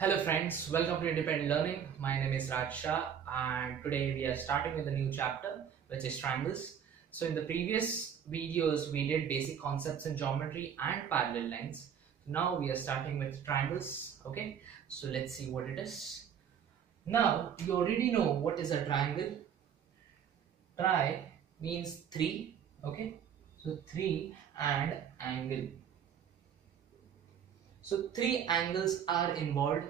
Hello friends, welcome to Independent Learning. My name is Raj Shah and today we are starting with a new chapter which is triangles. So in the previous videos we did basic concepts in geometry and parallel lines. Now we are starting with triangles. Okay, so let's see what it is. Now you already know what is a triangle. Tri means 3. Okay, so 3 and angle. So 3 angles are involved.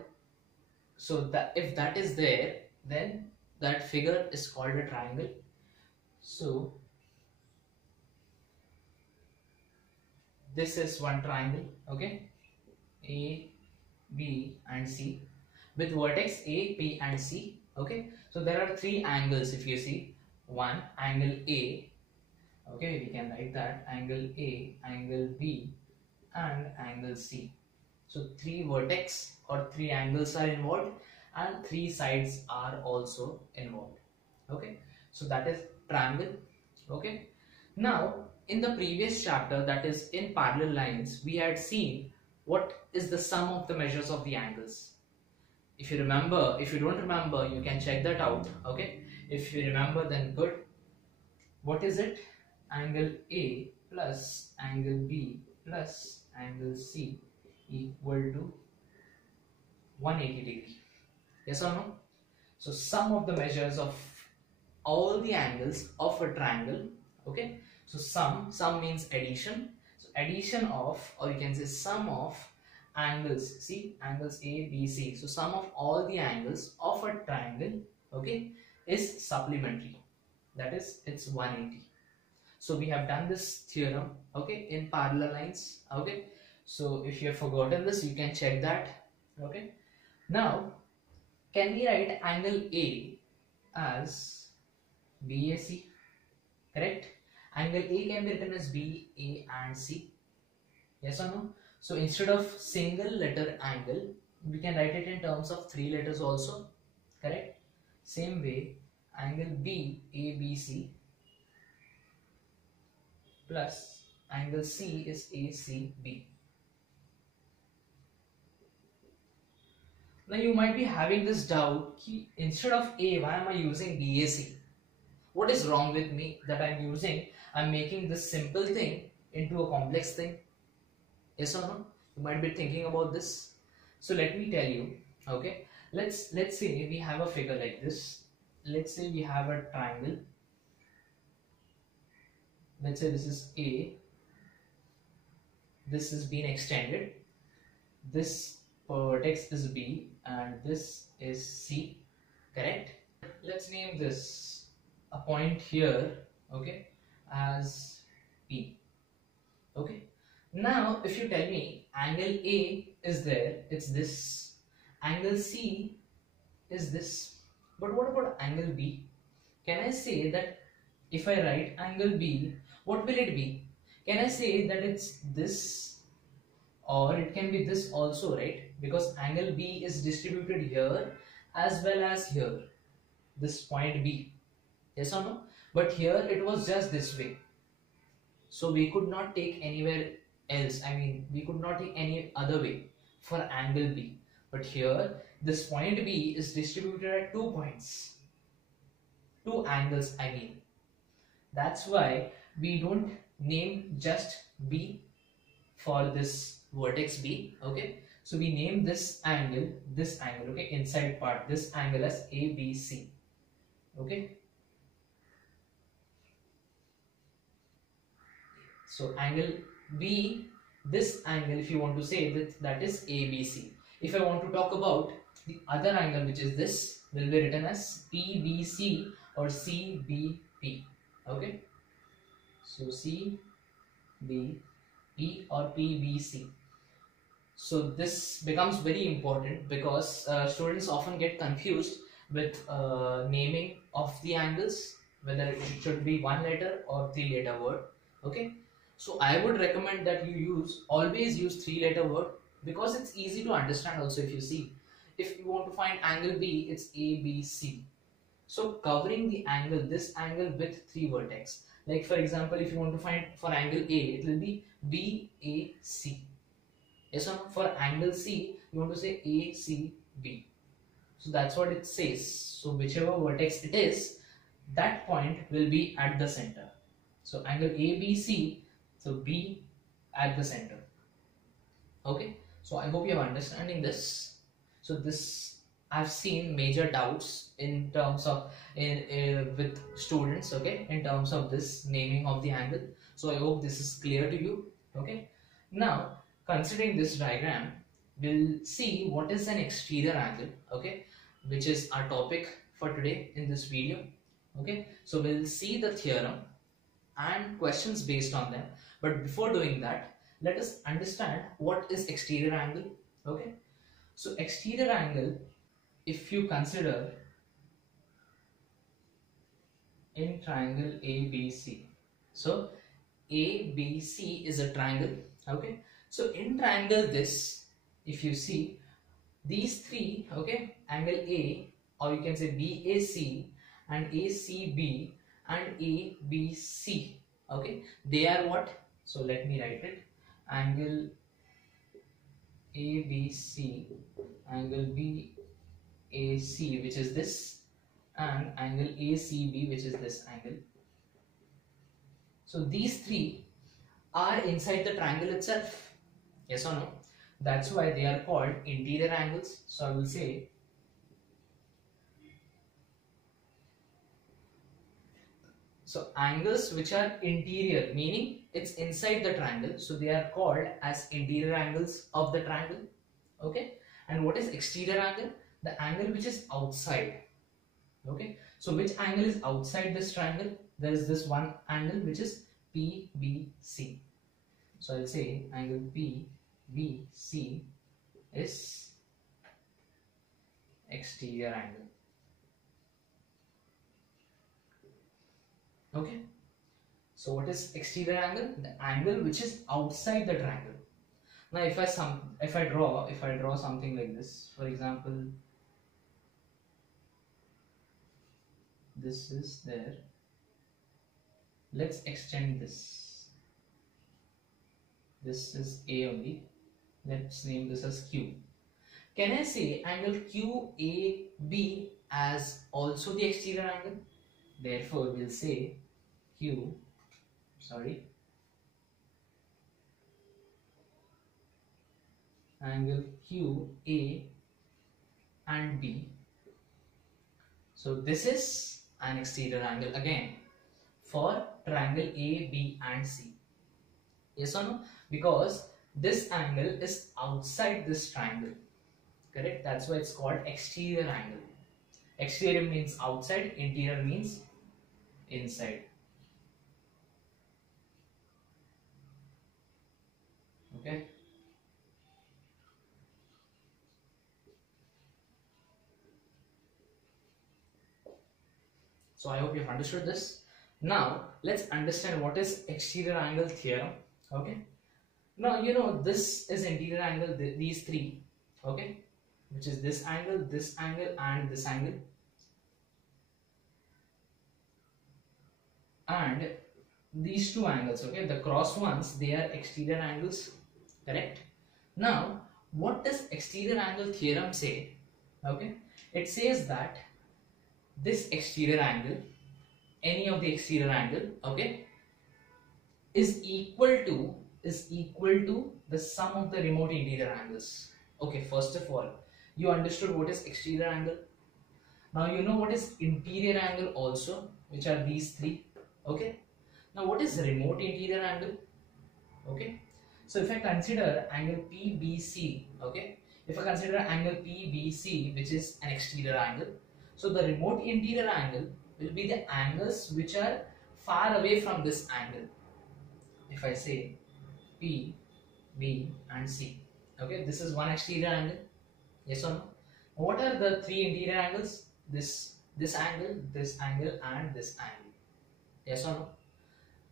So that if that is there, then that figure is called a triangle. So this is one triangle, okay, A, B and C with vertex A, B and C. Okay, so there are 3 angles. If you see, one angle A, okay, we can write that angle A, angle B and angle C. So 3 vertex or 3 angles are involved and 3 sides are also involved. Okay, so that is triangle. Okay, now in the previous chapter, that is in parallel lines, we had seen what is the sum of the measures of the angles. If you remember, if you don't remember, you can check that out. Okay, if you remember, then good. What is it? Angle A plus angle B plus angle C equal to 180 degree. Yes or no? So sum of the measures of all the angles of a triangle. Okay, so sum means addition. So addition of, or you can say sum of angles. See, angles A, B, C. So sum of all the angles of a triangle, okay, is supplementary. That is, it's 180. So we have done this theorem, okay, in parallel lines. Okay, so if you have forgotten this, you can check that. Okay, now can we write angle A as BAC? Correct. Angle A can be written as B, A and C. Yes or no? So instead of single letter angle, we can write it in terms of 3 letters also. Correct. Same way, angle B, ABC plus angle C is ACB. Now you might be having this doubt, instead of A, why am I using BAC? What is wrong with me that I'm making this simple thing into a complex thing? Yes or no? You might be thinking about this. So let me tell you, okay, let's say we have a figure like this. Let's say we have a triangle. Let's say this is A. This is being extended. This vertex is B and this is C. Correct? Let's name this a point here, okay, as P. Okay, now if you tell me angle A is there, it's this, angle C is this, but what about angle B? Can I say that if I write angle B, what will it be? Can I say that it's this, or it can be this also, right? Because angle B is distributed here as well as here, this point B. Yes or no? But here it was just this way. So we could not take anywhere else. I mean, we could not take any other way for angle B. But here, this point B is distributed at 2 points. 2 angles, I mean. That's why we don't name just B for this vertex B. Okay. So we name this angle, okay, inside part, this angle as ABC. Okay. So angle B, this angle, if you want to say that is ABC. If I want to talk about the other angle, which is this, will be written as PBC or CBP. Okay. So CBP or PBC. So this becomes very important because students often get confused with naming of the angles, whether it should be 1 letter or 3 letter word. Okay. So I would recommend that you always use 3 letter word because it's easy to understand also. If you see, if you want to find angle B, it's ABC. So covering the angle, this angle with 3 vertex. Like for example, if you want to find for angle A, it will be BAC. Yes or no? For angle C, you want to say ACB. So that's what it says. So whichever vertex it is, that point will be at the center. So angle ABC, so B at the center. Okay, so I hope you are understanding this. So this, I've seen major doubts in terms of with students, okay, in terms of this naming of the angle. So I hope this is clear to you. Okay, now considering this diagram, we'll see what is an exterior angle, okay, which is our topic for today in this video. Okay, so we'll see the theorem and questions based on them. But before doing that, let us understand what is exterior angle. Okay, so exterior angle, if you consider in triangle ABC, so ABC is a triangle. Okay, so in triangle this, if you see these three, okay, angle A, or you can say BAC and ACB and ABC, okay, they are what? So let me write it. Angle ABC, angle BAC, which is this, and angle ACB, which is this angle. So these three are inside the triangle itself. Yes or no? That's why they are called interior angles. So I will say so angles which are interior, meaning it's inside the triangle, so they are called as interior angles of the triangle. Okay, and what is exterior angle? The angle which is outside. Okay, so which angle is outside this triangle? There is this one angle which is PBC. So I'll say angle PBC is exterior angle. Okay, so what is exterior angle? The angle which is outside the triangle. Now if I draw something like this, for example, this is there. Let's extend this. This is A only. Let's name this as Q. Can I say angle QAB as also the exterior angle? Therefore, we'll say angle QA and B. So this is an exterior angle again for triangle A, B and C. Yes or no? Because this angle is outside this triangle. Correct? That's why it's called exterior angle. Exterior means outside, interior means inside. Okay. So I hope you've understood this. Now let's understand what is exterior angle theorem. Okay. Now you know this is interior angle, these three. Okay, which is this angle and this angle. And these two angles, okay, the cross ones, they are exterior angles. Correct. Now what does exterior angle theorem say? Okay, it says that this exterior angle, any of the exterior angle, okay, is equal to the sum of the remote interior angles. Okay, first of all, you understood what is exterior angle. Now you know what is interior angle also, which are these three. Okay, now what is remote interior angle? Okay, so if I consider angle PBC, okay, if I consider angle PBC, which is an exterior angle, so the remote interior angle will be the angles which are far away from this angle. If I say P, B and C, okay, this is one exterior angle. Yes or no? What are the three interior angles? This angle, and this angle. Yes or no?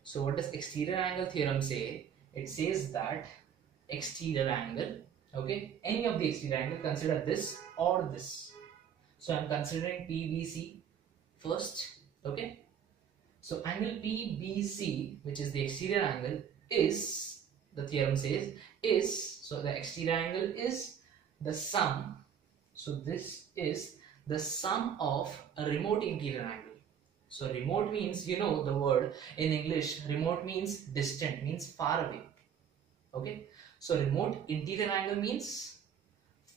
So what does exterior angle theorem say? It says that exterior angle, okay, any of the exterior angle, consider this or this. So I am considering PBC first. Okay, so angle PBC, which is the exterior angle, is, the theorem says, is, so the exterior angle is the sum, so this is the sum of a remote interior angle. So remote means, you know the word in English, remote means distant, means far away. Okay, so remote interior angle means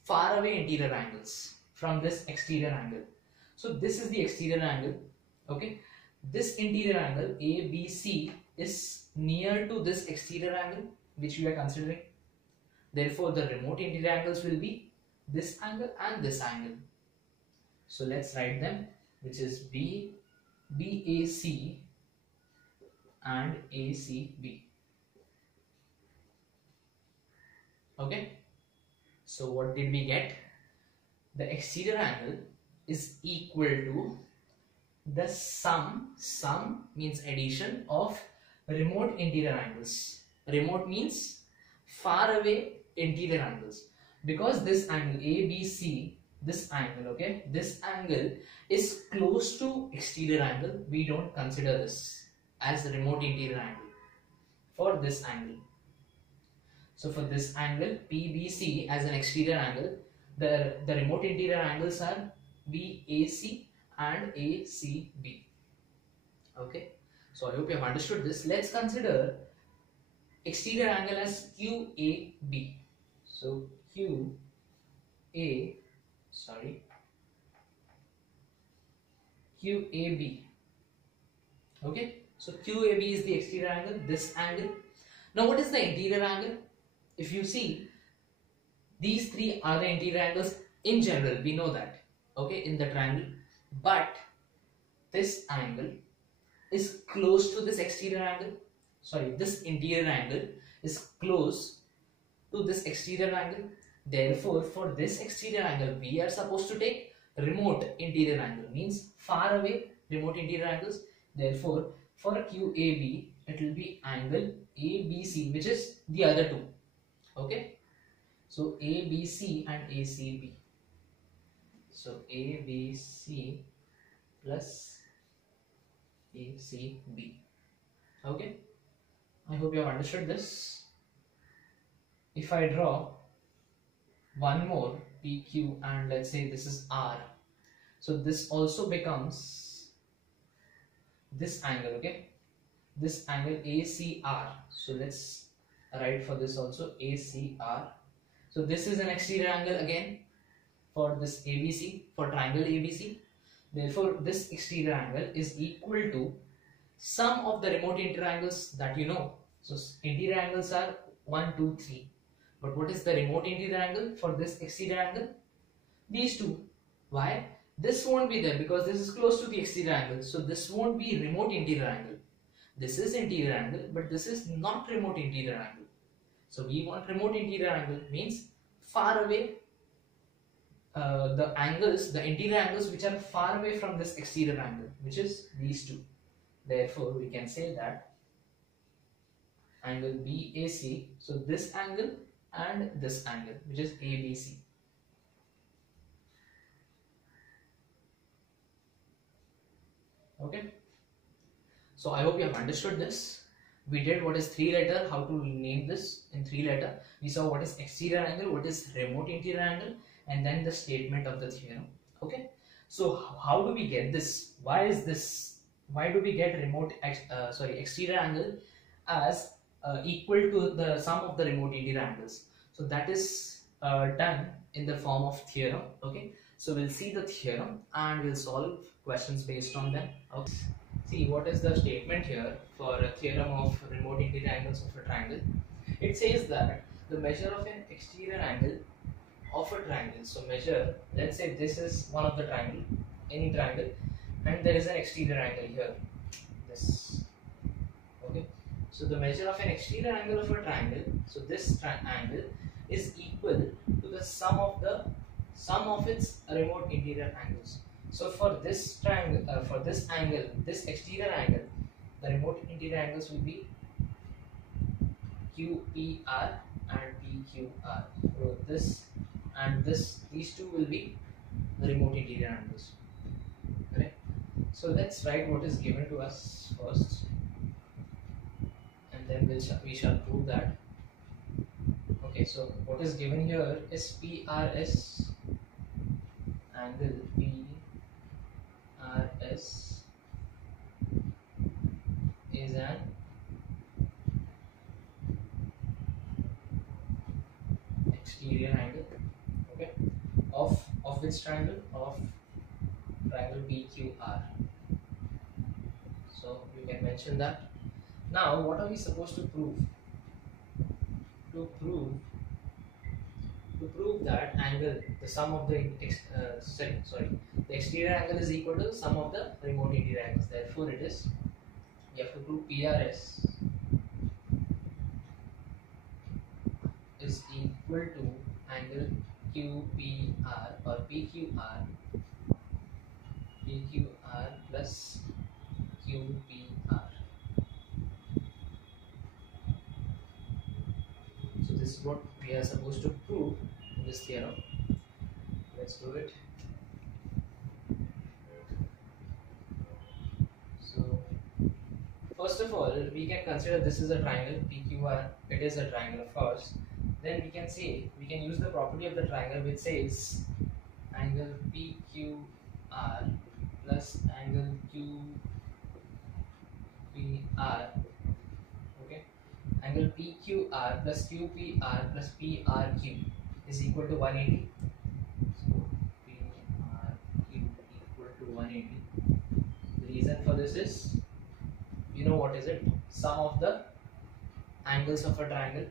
far away interior angles from this exterior angle. So this is the exterior angle. Okay, this interior angle ABC is near to this exterior angle which we are considering. Therefore, the remote interior angles will be this angle and this angle. So let's write them, which is BAC and ACB. Okay, so what did we get? The exterior angle is equal to the sum means addition of remote interior angles. Remote means far away interior angles, because this angle ABC, this angle, okay, this angle is close to exterior angle. We don't consider this as remote interior angle for this angle. So for this angle PBC as an exterior angle, the remote interior angles are BAC and ACB. Okay, so I hope you have understood this. Let's consider exterior angle as QAB. So QAB. Okay, so QAB is the exterior angle, this angle. Now what is the interior angle? If you see, these three are the interior angles in general, we know that, okay, in the triangle. But this angle is close to this exterior angle. Sorry, this interior angle is close to this exterior angle. Therefore, for this exterior angle, we are supposed to take remote interior angle, means far away remote interior angles. Therefore, for QAB, it will be angle ABC, which is the other two. Okay, so ABC and ACB. So ABC plus ACB. Okay, I hope you have understood this. If I draw one more PQ and let's say this is R, so this also becomes this angle. Okay, this angle ACR. So let's write for this also ACR. So this is an exterior angle again for this ABC, for triangle ABC. Therefore, this exterior angle is equal to sum of the remote interior angles that you know. So interior angles are 1, 2, 3. But what is the remote interior angle for this exterior angle? These two. Why? This won't be there because this is close to the exterior angle. So this won't be remote interior angle. This is interior angle, but this is not remote interior angle. So we want remote interior angle, means far away, the angles, the interior angles which are far away from this exterior angle, which is these two. Therefore, we can say that angle BAC, so this angle and this angle, which is ABC. Okay, so I hope you have understood this. We did what is 3-letter, how to name this in 3-letter. We saw what is exterior angle, what is remote interior angle, and then the statement of the theorem. Okay, so how do we get this? Why is this? Why do we get exterior angle as equal to the sum of the remote interior angles? So that is done in the form of theorem. Okay, so we'll see the theorem and we'll solve questions based on them. Okay. See, what is the statement here for a theorem of remote interior angles of a triangle? It says that the measure of an exterior angle of a triangle. So measure, let's say this is one of the triangle, any triangle, and there is an exterior angle here. This. Okay. So the measure of an exterior angle of a triangle, so this angle is equal to the sum of its remote interior angles. So for this triangle, for this angle, this exterior angle, the remote interior angles will be QPR and PQR. So this and this, these two will be the remote interior angles. Correct? So let's write what is given to us first, and then we shall prove that. Okay. Okay, so what is given here is PRS, angle PRS is an exterior angle, okay, of which triangle? Of triangle PQR. So you can mention that. Now what are we supposed to prove? To prove that angle, the sum of the the exterior angle is equal to sum of the remote interior angles. Therefore it is, you have to prove PRS is equal to angle QPR or PQR plus QPR. So this is what we are supposed to prove in this theorem. Let's do it. So first of all, we can consider this is a triangle PQR. It is a triangle, of course. Then we can say, we can use the property of the triangle which says angle PQR plus angle QPR. Okay, angle PQR plus QPR plus PRQ is equal to 180. So PRQ equal to 180. The reason for this is, you know what is it? Sum of the angles of a triangle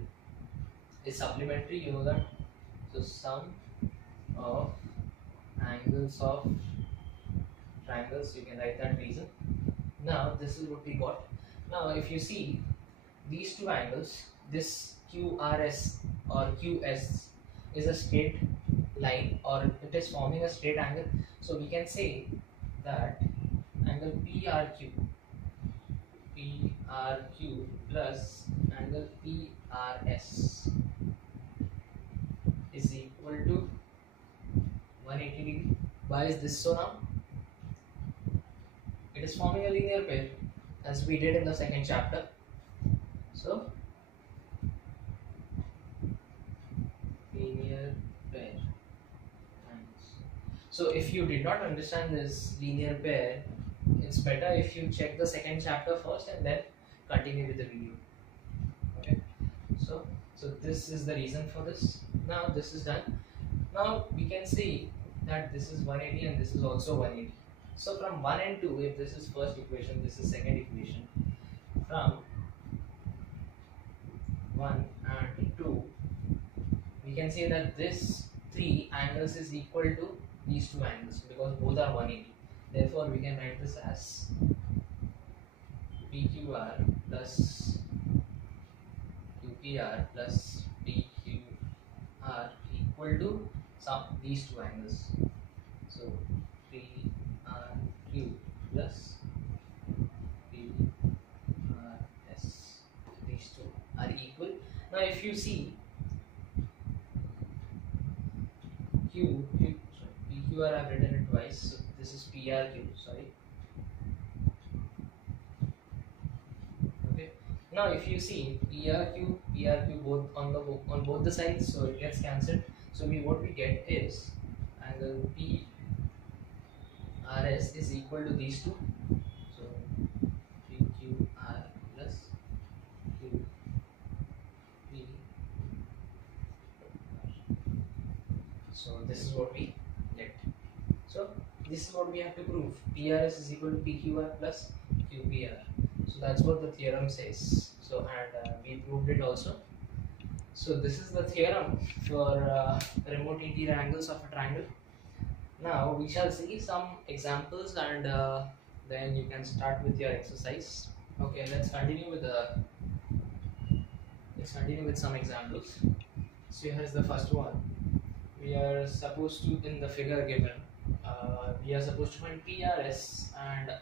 is supplementary, you know that. So sum of angles of triangles, you can write that reason. Now this is what we got. Now if you see these two angles, this QRS or QS is a straight line, or it is forming a straight angle. So we can say that angle PRQ plus angle PRS is equal to 180 degree. Why is this so now? It is forming a linear pair as we did in the second chapter. So linear pair. So if you did not understand this linear pair, it's better if you check the second chapter first and then continue with the video. Okay, so this is the reason for this. Now this is done. Now we can see that this is 180 and this is also 180. So from 1 and 2, if this is first equation, this is second equation. From 1 and 2, we can say that this 3 angles is equal to these 2 angles because both are 180. Therefore we can write this as PQR plus QPR plus PQR equal to these 2 angles. So PRQ plus PRS, these 2 are equal. Now if you see PQR, I have written it twice, so this is PRQ, sorry. Okay. Now if you see PRQ both on both the sides, so it gets cancelled. So what we get is angle PRS is equal to these 2. So PQR plus QPR. So this is what we get. So this is what we have to prove. PRS is equal to PQR plus QPR. So that's what the theorem says. So and we proved it also. So this is the theorem for remote interior angles of a triangle. Now we shall see some examples and then you can start with your exercise. Okay, let's continue with some examples. So here is the first one. We are supposed to, in the figure given, we are supposed to find PRS and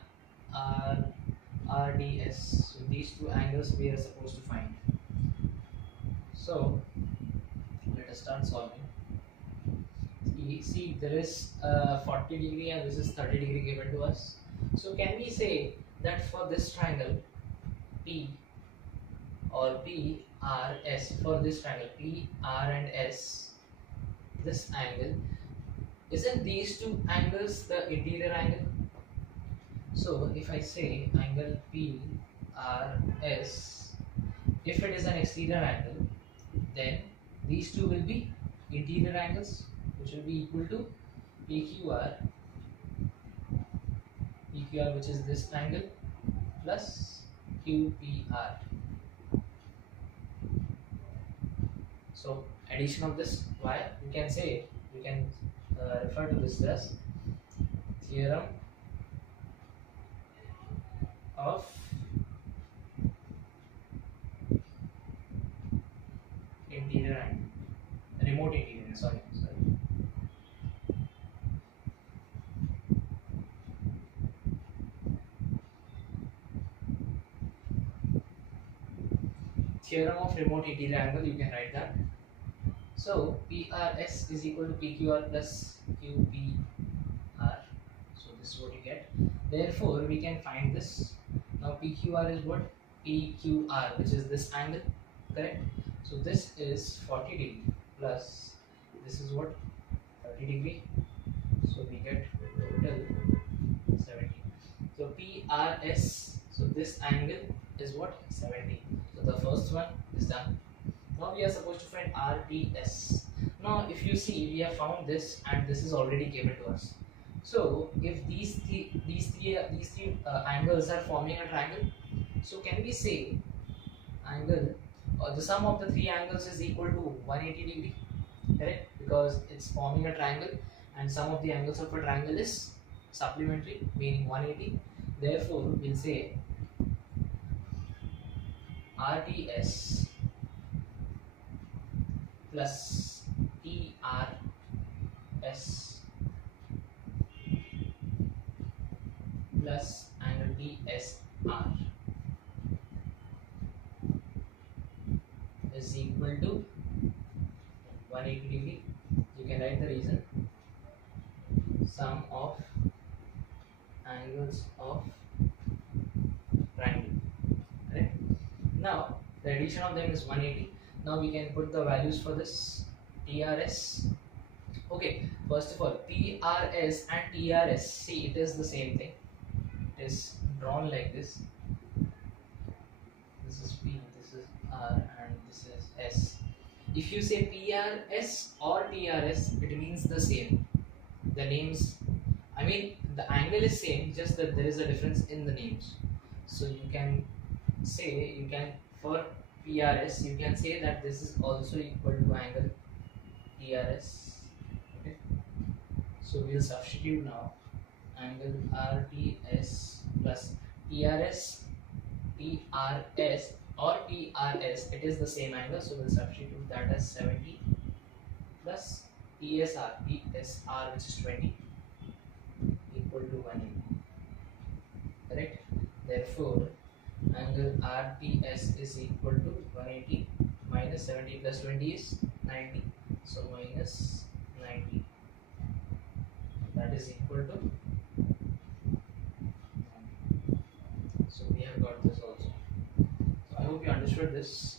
RDS. So these 2 angles we are supposed to find. So let us start solving. See, there is 40 degree and this is 30 degree given to us. So can we say that for this triangle P or PRS for this triangle, PR and S, this angle, isn't these two angles the interior angle? So if I say angle PRS, if it is an exterior angle, then these two will be interior angles, which will be equal to PQR, which is this angle, plus QPR. So addition of this, why we can say, we can refer to this as theorem of interior angle, remote interior, sorry. Theorem of remote interior angle, you can write that. So PRS is equal to PQR plus QPR. So this is what you get. Therefore, we can find this. Now PQR is what? PQR, which is this angle, correct? So this is 40 degree plus this is what? 30 degree. So we get total 70. So PRS, so this angle is what? 70. So the first one is done. Now we are supposed to find RTS. Now if you see, we have found this and this is already given to us. So if these three angles are forming a triangle, so can we say angle or the sum of the three angles is equal to 180 degree, correct? Because it's forming a triangle and sum of the angles of a triangle is supplementary, meaning 180. Therefore we'll say RTS plus PRS plus angle PSR is equal to 180 degree. You can write the reason. Sum of angles of triangle, correct? Now the addition of them is 180. Now we can put the values for this TRS. Okay, first of all, PRS and TRS, see, it is the same thing. It is drawn like this. This is P, this is R, and this is S. If you say PRS or TRS, it means the same. The names, I mean, the angle is same, just that there is a difference in the names. So you can say, for PRS, you can say that this is also equal to angle TRS. Okay, so we'll substitute now angle RTS plus TRS, PRS or PRS, it is the same angle, so we'll substitute that as 70 plus PSR, which is 20, equal to 180, correct? Therefore angle RTS is equal to 180 minus 70 plus 20 is 90, so minus 90, that is equal to 90. So we have got this also. So I hope you understood this.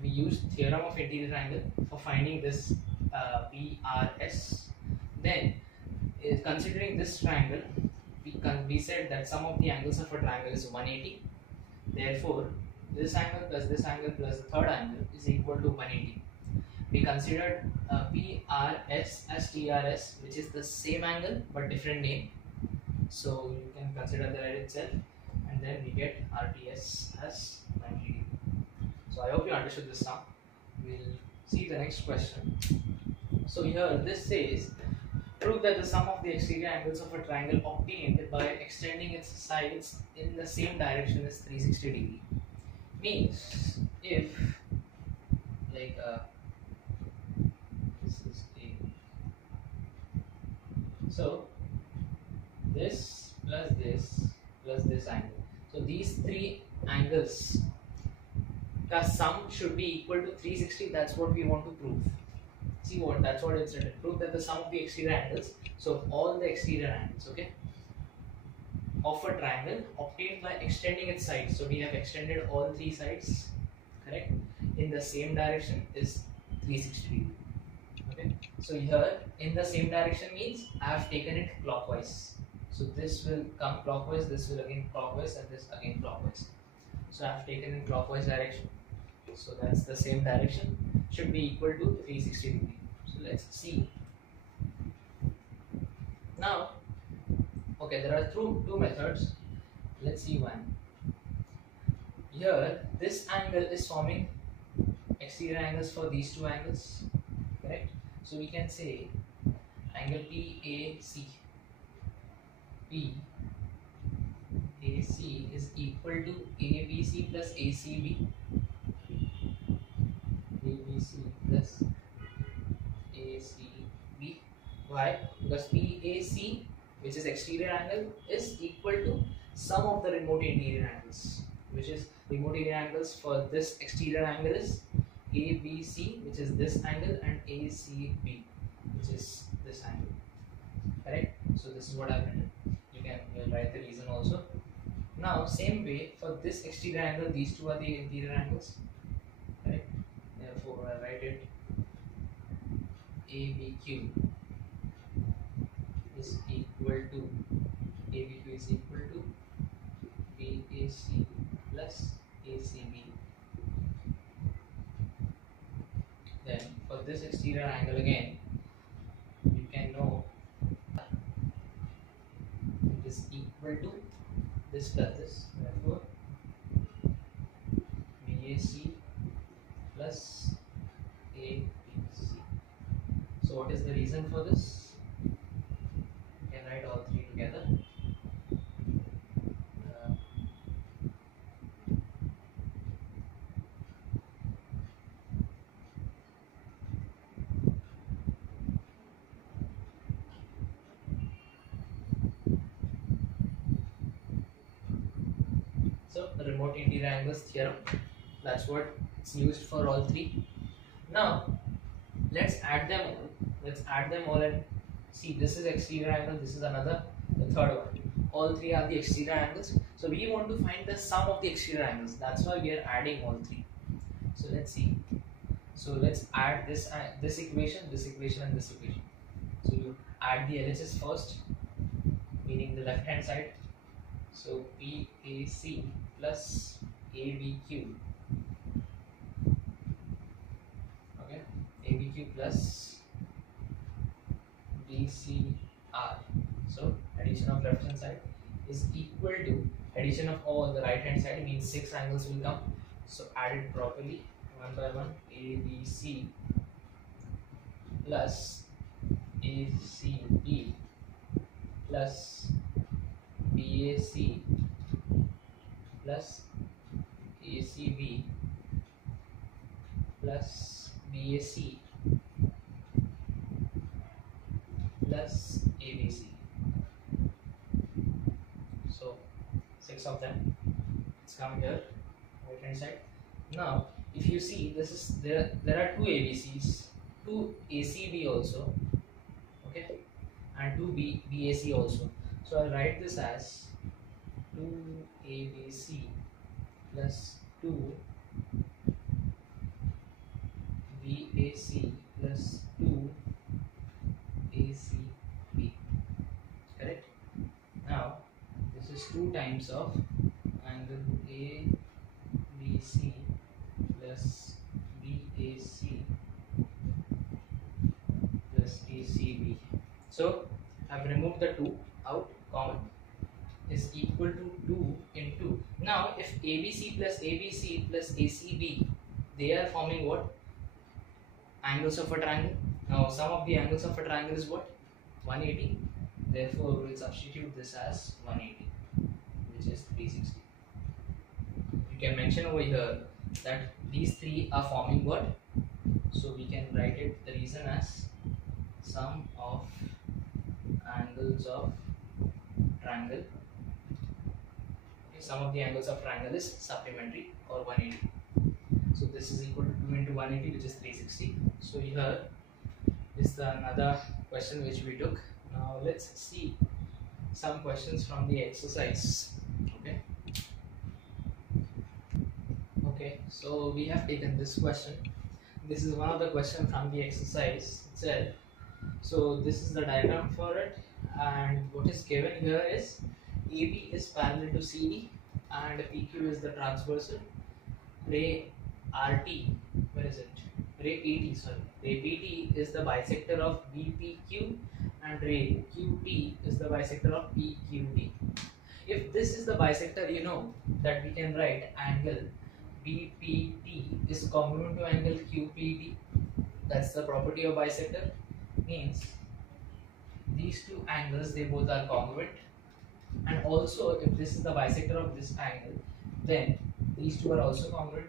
We used theorem of interior angle for finding this PRS. Then considering this triangle, we said that sum of the angles of a triangle is 180. Therefore, this angle plus the third angle is equal to 180. We considered PRS as TRS, which is the same angle but different name. So you can consider that itself, and then we get RTS as 90 degree. So I hope you understood this now. We'll see the next question. So here this says, prove that the sum of the exterior angles of a triangle obtained by extending its sides in the same direction is 360 degree. Means if like this is A. So this plus this angle. So these three angles, the sum should be equal to 360. That's what we want to prove. See what? That's what it's written. Prove that the sum of the exterior angles, so all the exterior angles, okay, of a triangle obtained by extending its sides. So we have extended all three sides, correct? in the same direction is 360 degree. Okay, so here in the same direction means I have taken it clockwise. So this will come clockwise, this will again clockwise, and this again clockwise. So I have taken in clockwise direction. So that's the same direction, should be equal to 360 degree. So let's see. Now, okay, there are two methods. Let's see one. Here, this angle is forming exterior angles for these two angles, correct? So we can say angle PAC. PAC is equal to ABC plus ACB. ABC plus ACB. Why? Because PAC, which is exterior angle, is equal to sum of the remote interior angles, which is remote interior angles for this exterior angle is ABC, which is this angle, and ACB, which is this angle. Correct? So this is what I've written. You can write the reason also. Now, same way for this exterior angle, these two are the interior angles. Correct? Therefore, I write it ABQ is equal to ABQ is equal to PAC plus ACB. Then for this exterior angle again, you can know it is equal to this plus this. Therefore, BAC plus ABC. So what is the reason for this? You can write all three together. So the remote interior angles theorem, that's what it's used for all three. Now let's add them all. Let's add them all and see, this is exterior angle, this is another, the third one. All three are the exterior angles. So we want to find the sum of the exterior angles. That's why we are adding all three. So let's see. So let's add this equation, and this equation. So you add the LHS first, meaning the left hand side. So PAC plus ABQ. Okay, ABQ plus BCR. So addition of left hand side is equal to addition of all the right hand side, means 6 angles will come. So add it properly one by one. ABC plus ACB plus BAC plus ACB plus BAC plus ABC. So 6 of them. It's come here, right hand side. Now if you see, this is there are 2 ABCs, 2 ACB also, okay, and 2 BAC also. So I'll write this as 2 ABC plus 2 BAC plus 2 ACB. Correct? Now this is 2 times of angle ABC plus BAC plus ACB. So I've removed the 2 out, common, is equal to 2 into. Now if ABC plus ACB, they are forming what? Angles of a triangle. Now sum of the angles of a triangle is what? 180. Therefore we'll substitute this as 180, which is 360. You can mention over here that these 3 are forming what? So we can write it, the reason, as sum of angles of triangle. Okay, sum of the angles of triangle is supplementary, or 180. So this is equal to 2 into 180, which is 360. So here is another question which we took. Now let's see some questions from the exercise. Okay. Okay, so we have taken this question. This is one of the question from the exercise itself. So this is the diagram for it, and what is given here is AB is parallel to CD and PQ is the transversal. Ray RT, where is it? Ray PT, sorry. Ray PT is the bisector of BPQ and ray QT is the bisector of PQD. If this is the bisector, you know that we can write angle BPT is congruent to angle QPT. That's the property of bisector. Means these two angles, they both are congruent, and also if this is the bisector of this angle, then these two are also congruent.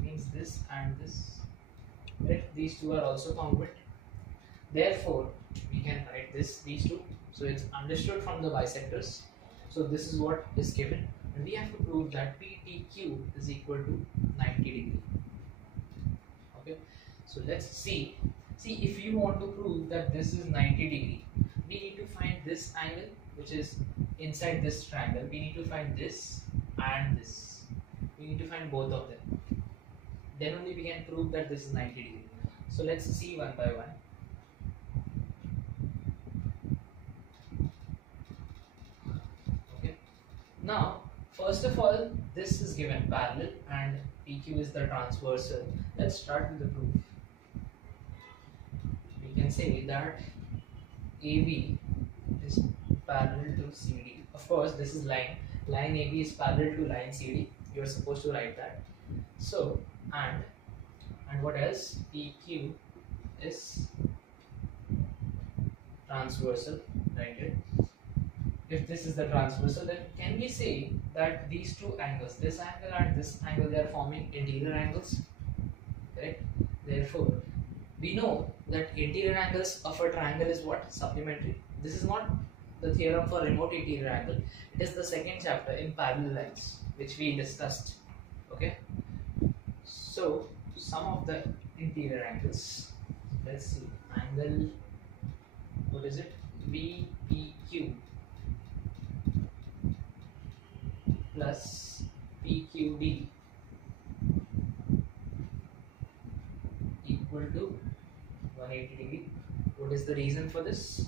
Means this and this, right? These two are also congruent. Therefore, we can write these two. So it's understood from the bisectors. So this is what is given, and we have to prove that PTQ is equal to 90 degree. Okay, so let's see. See, if you want to prove that this is 90 degree, we need to find this angle which is inside this triangle. We need to find this and this. We need to find both of them. Then only we can prove that this is 90 degree. So let's see one by one. Okay. Now, first of all, this is given parallel and PQ is the transversal. Let's start with the proof. We can say that AB is parallel to CD. Of course, this is line. Line AB is parallel to line CD. You are supposed to write that. So, and what else? PQ is transversal, right? If this is the transversal, then can we say that these two angles, this angle and this angle, they are forming interior angles, right? Therefore, we know that interior angles of a triangle is what? Supplementary. This is not the theorem for remote interior angle. It is the second chapter in parallel lines, which we discussed. Okay. So sum of the interior angles. Let's see. Angle. What is it? BPQ plus PQD equal to 180 degree. What is the reason for this?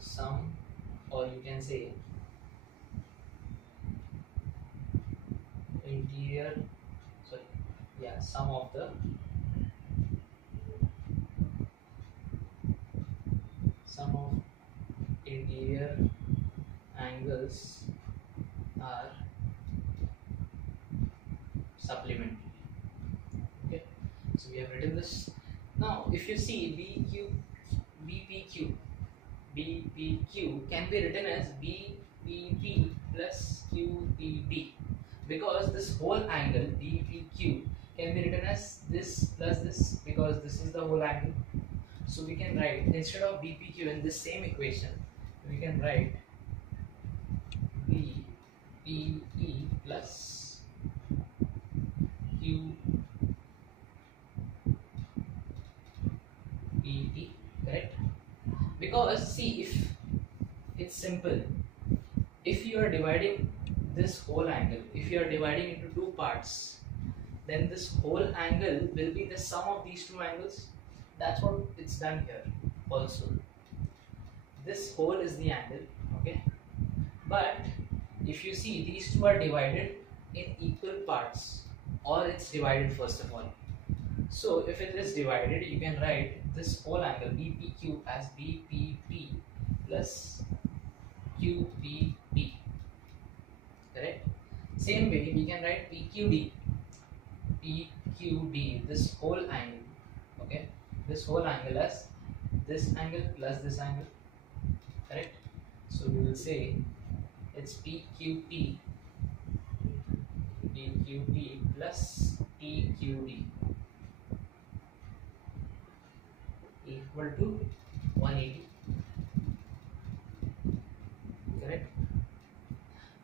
Sum, or you can say interior, sorry, yeah, sum of the interior angles are supplementary. Okay, so we have written this. Now, if you see BPQ can be written as BPP plus QPD, because this whole angle BPQ can be written as this plus this, because this is the whole angle. So we can write, instead of BPQ in this same equation, we can write BPE plus QPD, correct? Because see, if it's simple, if you are dividing this whole angle, if you are dividing into two parts, then this whole angle will be the sum of these two angles. That's what it's done here also. This whole is the angle, okay? But if you see, these two are divided in equal parts, or it's divided first of all. So if it is divided, you can write this whole angle BPQ as BPP plus QPP, correct? Same way we can write PQD, this whole angle, okay? This whole angle as this angle plus this angle, correct? So we will say it's PQT plus PQD equal to 180, correct?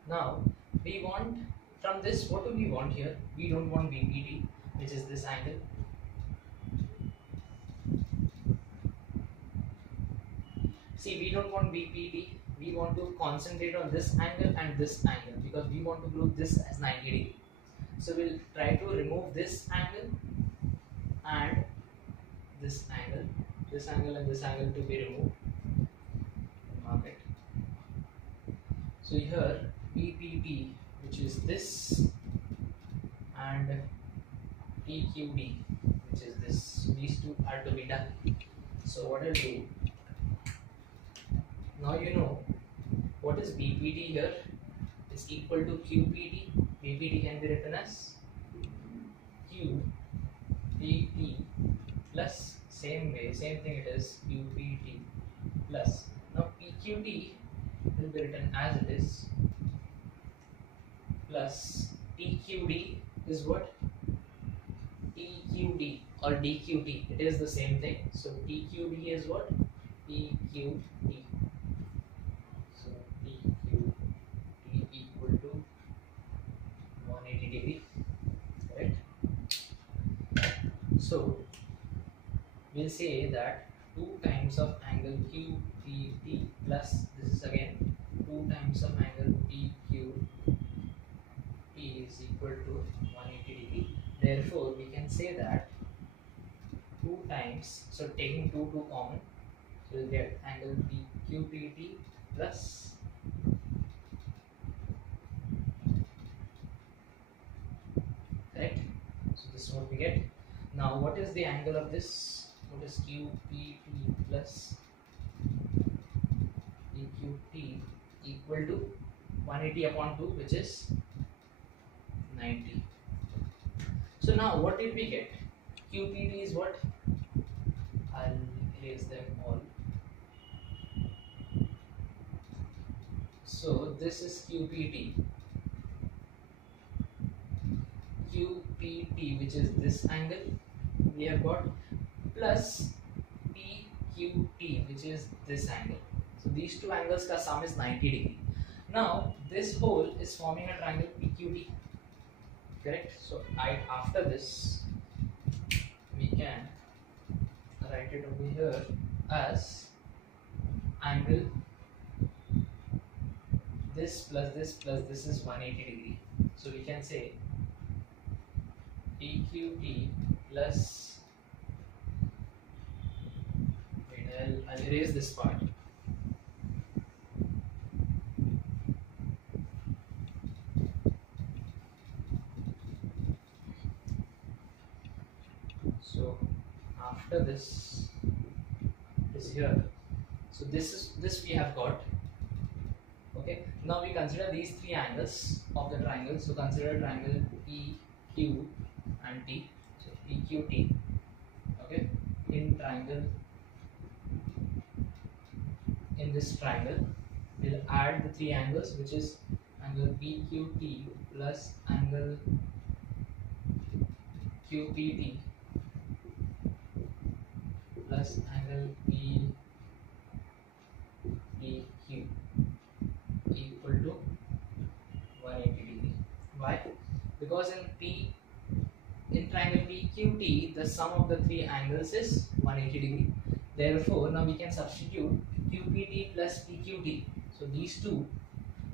Now we want, from this, what do we want here? We don't want BPD, which is this angle. See, we don't want BPD, we want to concentrate on this angle and this angle, because we want to prove this as 90 degree. So we'll try to remove this angle and this angle, and this angle to be removed. Mark it. So here PPT, which is this, and PQD, which is this, these two are to be done. So what I'll do, now you know what is BPT here, is equal to QPT. BPT can be written as QPT plus, same thing it is, QPT plus, now PQT will be written as it is, plus TQD is what? TQD or DQT, it is the same thing. So TQD is what? TQT. So TQT equal to 180 degree, right? So we'll say that 2 times of angle QPT plus, this is again 2 times of angle PQT is equal to 180 degree. Therefore we can say that 2 times, so taking 2 common, so we'll get angle PQPT plus correct. So this is what we get. Now what is the angle of this? What is QPT plus PQT equal to 180 upon 2, which is 90. So now what did we get? QPT is what? I'll erase them all. So this is QPT. QPT, which is this angle, we have got, plus PQT, which is this angle. So these two angles ka sum is 90 degree. Now this whole is forming a triangle PQT, correct? So after this we can write it over here as angle this plus this is 180 degree. So we can say PQT plus, wait, I'll erase this part. So after this is here. So this we have got. Okay. Now we consider these 3 angles of the triangle. So consider triangle PQ and T. So PQT. Okay. In this triangle, we'll add the 3 angles, which is angle PQT plus angle QPT plus angle PQ equal to 180 degree. Why? Because in triangle PQT, the sum of the 3 angles is 180 degree. Therefore, now we can substitute QPT plus PQT. So these two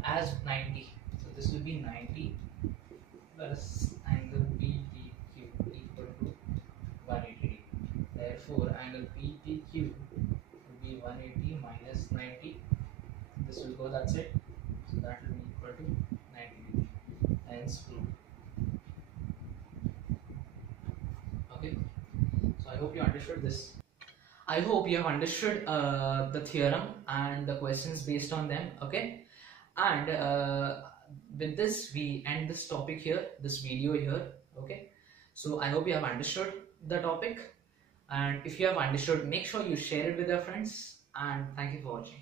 as 90. So this will be 90 plus angle PPQ equal to 180 degree. Therefore, angle PPQ will be 180 minus 90. This will go, that's it. So that will be equal to 90 degree. Hence true. Okay. So I hope you understood this. I hope you have understood the theorem and the questions based on them. Okay. And with this we end this topic here, this video here. Okay. So I hope you have understood the topic. And if you have understood, make sure you share it with your friends. And thank you for watching.